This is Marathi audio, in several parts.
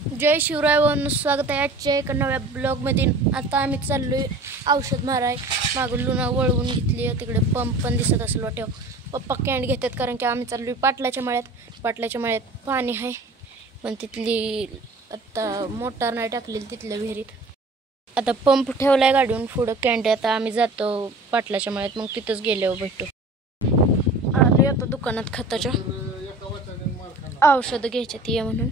जय शिवराय व स्वागत आहे आजच्या एका नव्या ब्लॉगमध्ये। आता आम्ही चाललोय औषध माराय। मागून लुना वळवून घेतली, तिकडे पंप पण दिसत असेल वाटेव। पप्पा कॅन्ड घेतात कारण की आम्ही चाललोय पाटलाच्या मळ्यात पाणी आहे, पण तिथली आता मोटार नाही टाकलेली तिथल्या विहिरीत। आता पंप ठेवलाय गाडून पुढं कॅन्ड। आता आम्ही जातो पाटलाच्या मळ्यात, मग तिथंच गेल्यावर भेटू। आलोय आता दुकानात खताच्या औषध घ्यायची ती म्हणून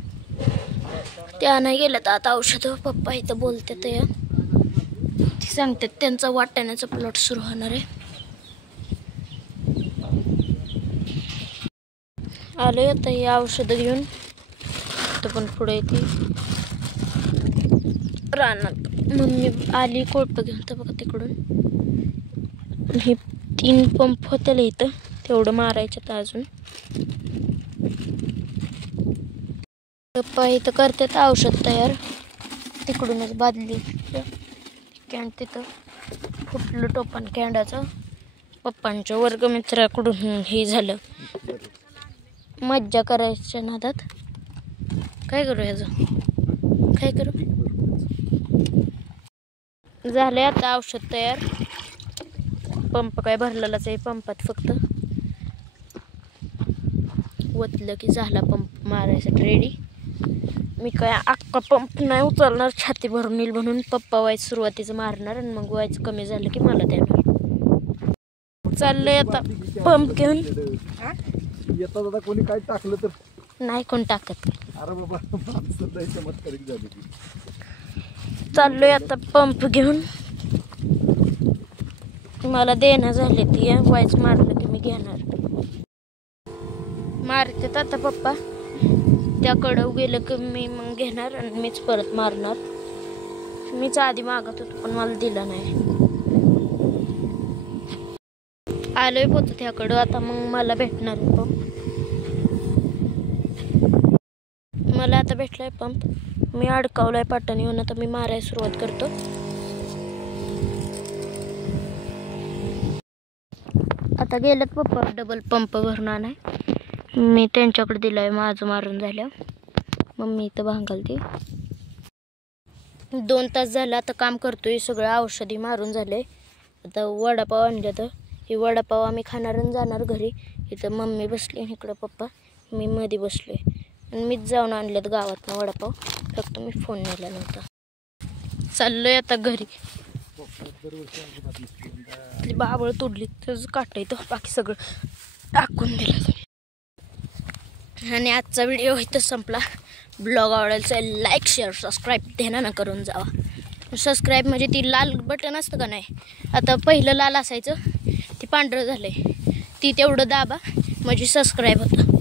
त्या नाही गेलं तर आता औषध पप्पा इथं बोलतात ते सांगतात त्यांचा वाटाण्याचा प्लॉट सुरू होणार आहे। आलोय आता ही औषध घेऊन, तर पण पुढे येते रानात मम्मी आली कोट घेऊन, तर बघा तिकडून हे 3 पंप होते इथं, तेवढं मारायचं तर अजून पप्पा इथं करतात औषध तयार। तिकडूनच बादली कॅन्ड तिथं फुटलं टोपण कॅन्डाचं। पप्पांच्या वर्गमित्राकडून हे झालं, मज्जा करायच्या नादात काय करू याचं काय करू। झालंय आता औषध तयार, पंप काय भरलेलाच आहे, पंपात फक्त वतलं की झाला पंप मारायसाठी रेडी। मी काय अख्खा पंप नाही उचलणार, छाती भरून येईल म्हणून पप्पा वाईच सुरुवातीचं मारणार आणि मग वाईच कमी झालं की मला देणार। चाललंय आता पंप घेऊन। येता दादा कोणी काय टाकलं तर नाही कोण टाकत। अरे बाबा माणसं चमत्कारिक झाली। चाललोय आता पंप घेऊन, मला देणं झाले ती वाईच मारलं की मी घेणार। मारतात आता पप्पा, त्याकडं गेलं की मी मग घेणार आणि मीच परत मारणार। मीच आधी मागत होतो पण मला दिलं नाही। आलोय पोत त्याकडं, आता मग मला भेटणार पंप। मला आता भेटलाय पंप, मी अडकावलाय पाटाने येऊन, आता मी मारायला सुरुवात करतो। आता गेलेत पप्पा डबल पंप भरून आणाय, मी त्यांच्याकडे दिलाय माझं मारून झाल्यावर। मम्मी इथं भांगलते। 2 तास झालं आता काम करतोय, सगळं औषधी मारून झालंय। आता वडापाव आणले, तर हे वडापाव आम्ही खाणार आणि जाणार घरी। इथं मम्मी बसली, इकडं पप्पा, मी मध्ये बसलोय आणि मीच जाऊन आणलेत गावातनं वडापाव, फक्त मी फोन नेला नव्हता। चाललोय आता घरी। बाबळ तोडली तर काटायचं, बाकी सगळं टाकून दिलं। आणि आजचा व्हिडिओ इथं संपला। ब्लॉग आवडायचा लाईक शेअर सबस्क्राईब ध्यानानं करून जावा। सबस्क्राईब म्हणजे ती लाल बटन असतं का नाही, आता पहिलं लाल असायचं ते पांढरं झालंय, ती तेवढं दाबा म्हणजे सबस्क्राईब होतं।